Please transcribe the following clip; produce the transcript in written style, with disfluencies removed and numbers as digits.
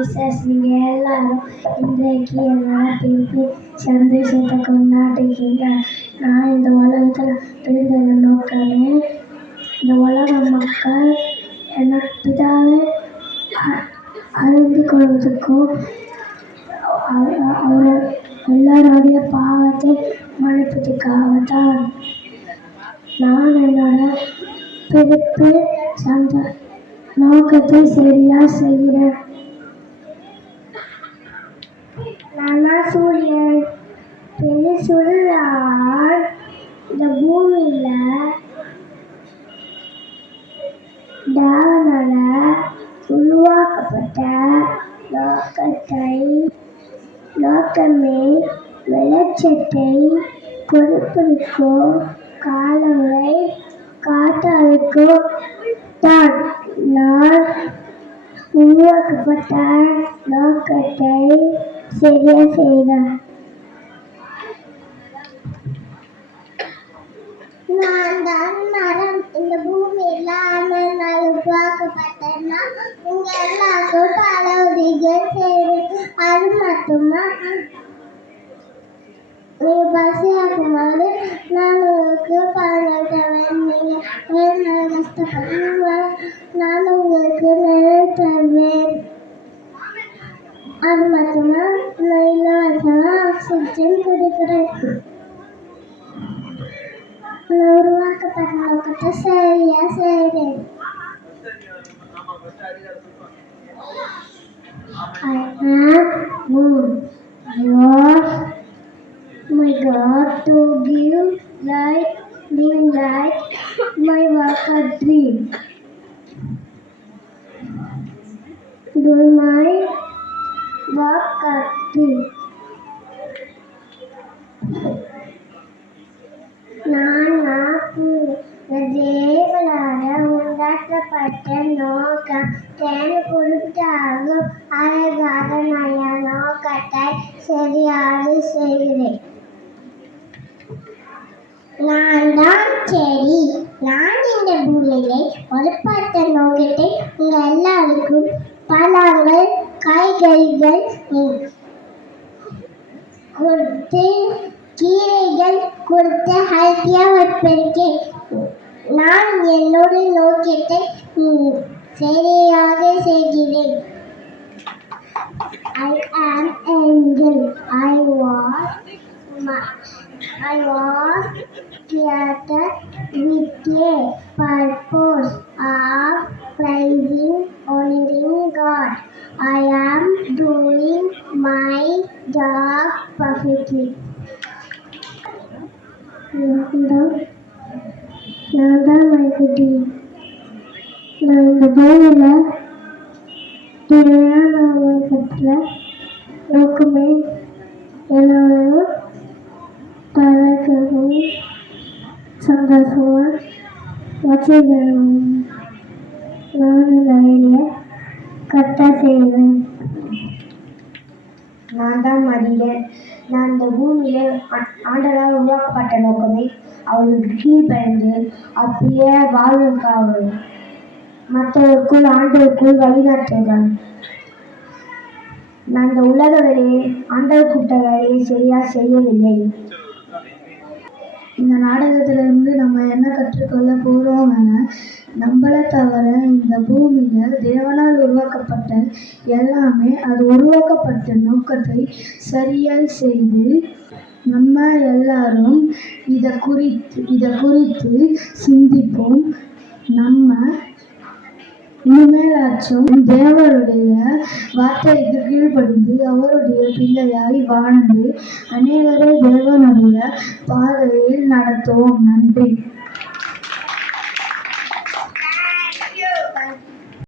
Jesus. நீங்கள் எல்லாரும் இன்றைக்கு என்னோட பிறப்பு சந்தோஷத்தை கொண்டாடுறீங்க. நான் இந்த உலகத்தில் பிறந்ததை நோக்கமே இந்த உலக மக்கள் என்னோட பிதாவை அறிந்து கொள்வதற்கும் அவர் எல்லாருடைய பாவத்தை மன்னிப்பதற்காகத்தான். நான் என்னோட பிறப்பு நோக்கத்தை சரியா செய்கிறேன். நான் சூரியன் பெரிய சுடரால் இந்த பூமியில தேவனால உருவாக்கப்பட்ட நோக்கமே வெளிச்சத்தை கொடுப்பதற்கும் காலங்களை காட்டாதற்கும் தான். நான் உருவாக்கப்பட்ட நோக்கத்தை சரியா செய்கிறேன். நான் தான் மரம். இந்த பூமியில நான் உருவாக்கப்பட்டேன்னா உங்க எல்லாருக்கும் பல உதவிகள் செய்வேன். அது மட்டுமா, நீங்க பசியாக்கும் போது நான் உங்களுக்கு பழங்கள் தருவேன். நீங்க கஷ்டப்படுங்க, நான் உங்களுக்கு நிழல் தருவேன். அது மட்டுமா, நான் இலவசமா ஆக்சிஜன் கொடுக்கிறேன். நான் உருவாக்கப்பட்ட நோக்கத்தை சரியா செய்கிறேன். I am moon. I was my God to give light, living light, my work a dream. Do my work a dream. தேவனால உண்டாக்கப்பட்ட நோக்கம் கொடுத்தாலும் அழகாக நான் நோக்கத்தை சரியாக செய்கிறேன். நான் தான் சரி. நான் இந்த பூமியிலே ஒருப்பட்ட நோக்கத்தை உங்க எல்லாருக்கும் பழங்கள் காய்கறிகள் கொடுத்து கீரைகள் கொடுத்து ஹெல்த்தியா வைப்பிருக்கேன். நான் என்னோட நோக்கத்தை சரியாக செய்கிறேன். I am angel. I was created with a purpose of praising, honoring God. I am doing my job perfectly. நான் தான் மைக்குட்டி. நான் இந்த பூமியில் தேவையான உலகத்தில் நோக்கமே எல்லாரும் பழகவும் சந்தோஷமாக வச்சுக்கணும். நான் இந்த வேலையை கரெக்டாக செய்வேன். நான் தான் மதியன். நான் இந்த பூமியில ஆண்டவரால் உருவாக்கப்பட்ட நோக்கமே அவளுக்கு கீழ்படிந்து அப்படியே வாழ்வுக்காக மற்றவருக்குள் ஆண்டவருக்குள் வழிநடத்துகிறான். நான் இந்த உலக வேலையை ஆண்டவர் கூட்ட வேலையை சரியா செய்யவில்லை. இந்த நாடகத்திலிருந்து நம்ம என்ன கற்றுக்கொள்ள போறோம்னா, நம்மளை தவிர இந்த பூமியில தேவனால் உருவாக்கப்பட்ட எல்லாமே அது உருவாக்கப்பட்ட நோக்கத்தை சரியாக செய்து நம்ம எல்லாரும் இதை குறித்து சிந்திப்போம். நம்ம இனிமேலாச்சும் தேவருடைய வார்த்தைக்கு கீழ்ப்படிந்து அவருடைய பிள்ளையாய் வாழ்ந்து அநேகரை தேவனுடைய பாதையில் நடத்துவோம். நன்றி.